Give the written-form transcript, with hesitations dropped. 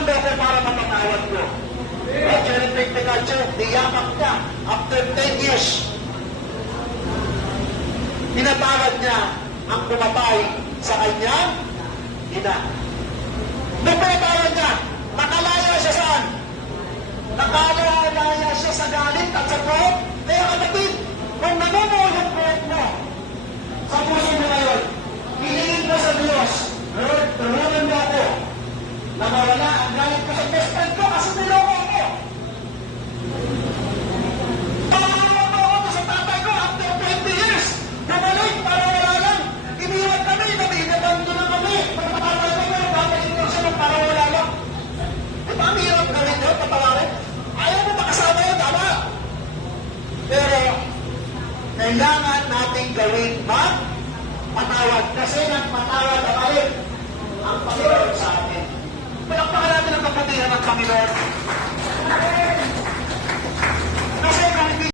tulungan mo ako para mapatawad ko. At Janet Pictecacho, niyakap niya after 10 years. Pinatawad niya ang pumatay sa kanyang ina. Nung pinatawad niya, nakalaya siya saan? Nakalaya siya sa galit at sa buhok. Kaya kapatid, kung namumuo yung buhok mo sa puso mo ngayon, hilingin mo sa Diyos, Lord, tulungan mo ako na mawala ang galit ko sa best friend ko kasi niloko ako. Tulungan mo ako sa tatay ko after 20 years. Bumalik para wala lang. Iniwan kami, nabigabando na kami. Pagkakatay ko, babalik ko siya para wala lang. Di ba ang hirap gawin yun, patawarin? Ayaw mo makasama yun, tama? Pero, kailangan nating gawin magpatawad. Kasi nagpatawad na balik ang Panginoon sa atin. Palakpakan natin ang kapatiran ng Panginoon.